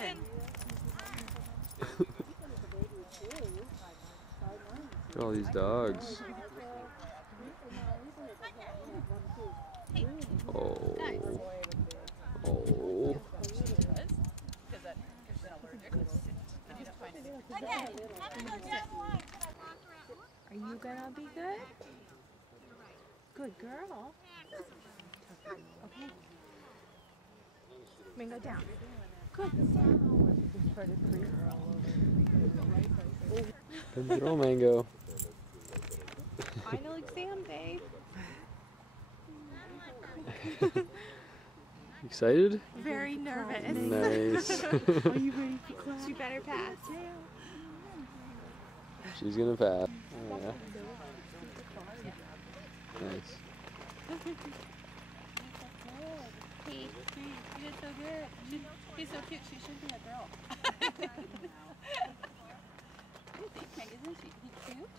in. Look at all these dogs. Oh. Oh. Are you gonna be good? Good girl. Okay. Mango down. Good. Good girl, Mango. Final exam, babe. Excited? Very nervous. Nice. Are you ready for class? She better pass. She's gonna pass. Oh, yeah. Nice. Hey, you did so good. She's so cute. She should be a girl. You think, Meg, isn't she? He's cute.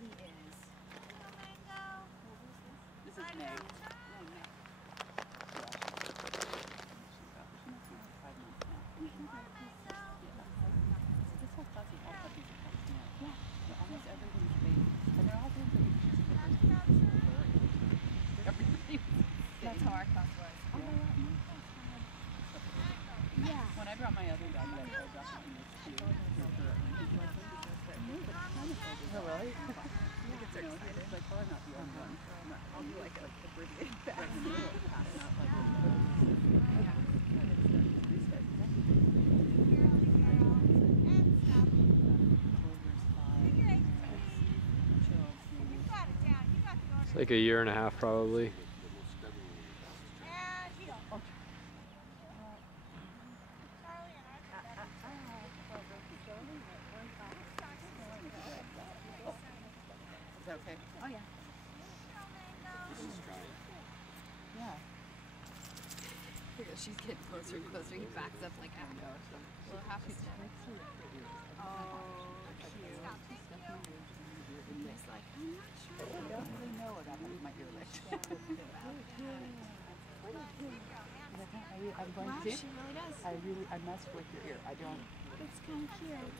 He is. This is Meg. Oh, Meg. This whole class is all puppies and puppies now. Yeah. Almost everybody's baby. And they're all doing the baby. She's the first one. That's how our class was. Yeah. When I brought my other dog, I dropped him in this queue. Oh, really? You get so excited. It's like, well, I'm not the only one. I'll do like a abbreviated back. It's like a year and a half probably. Is that okay? Oh, yeah. Yeah. She's getting closer and closer. He backs up like I know. So we'll have to step. Oh, cute. It's like, I'm not sure. I don't really know about my ear licked. I'm going to. She really does. I mess with your ear. I don't. It's kind of cute.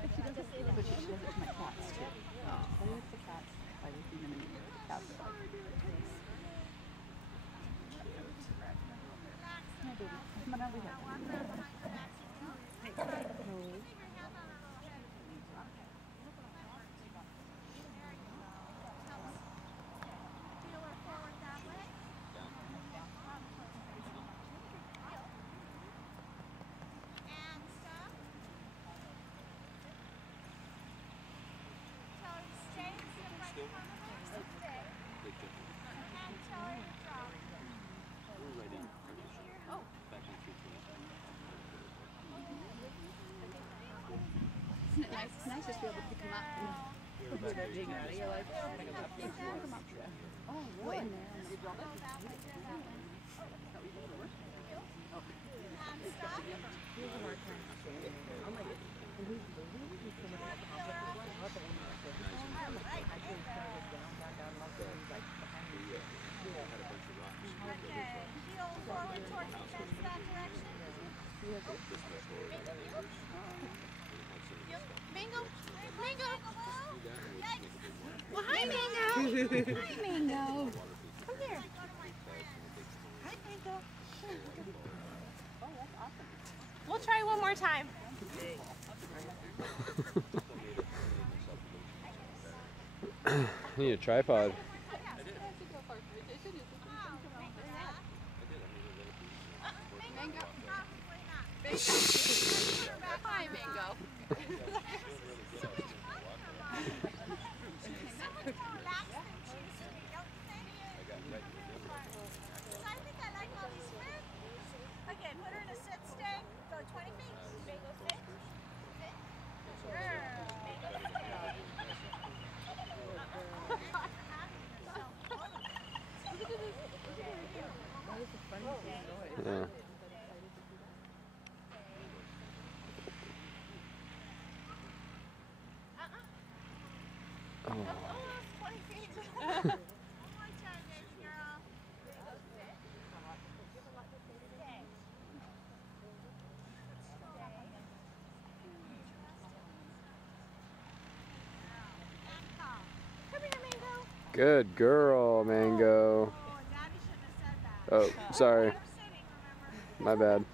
But she does it to my cats too. Play with the cats by looking them in the ear. The cats are like, no, baby. Come on over here. Isn't it nice? It's nice just to be able to pick them up and put them being ready. You're like, oh my god, pick them up. Oh, really? In there. And you drop it? Mango! Mango! Well, hi, Mango. Hi, Mango. Come here. Hi, Mango. Oh, that's awesome. We'll try one more time. I need a tripod. Mango. Hi, Mango. Okay, put her in a sit stay. Go 20 feet. Mango sit. Sit. Yeah. Oh. Almost 20 feet. One more time, baby girl. Mango sit. Good girl, Mango. Oh, Daddy shouldn't have said that. Oh, sorry. Let her sitting, remember? My bad.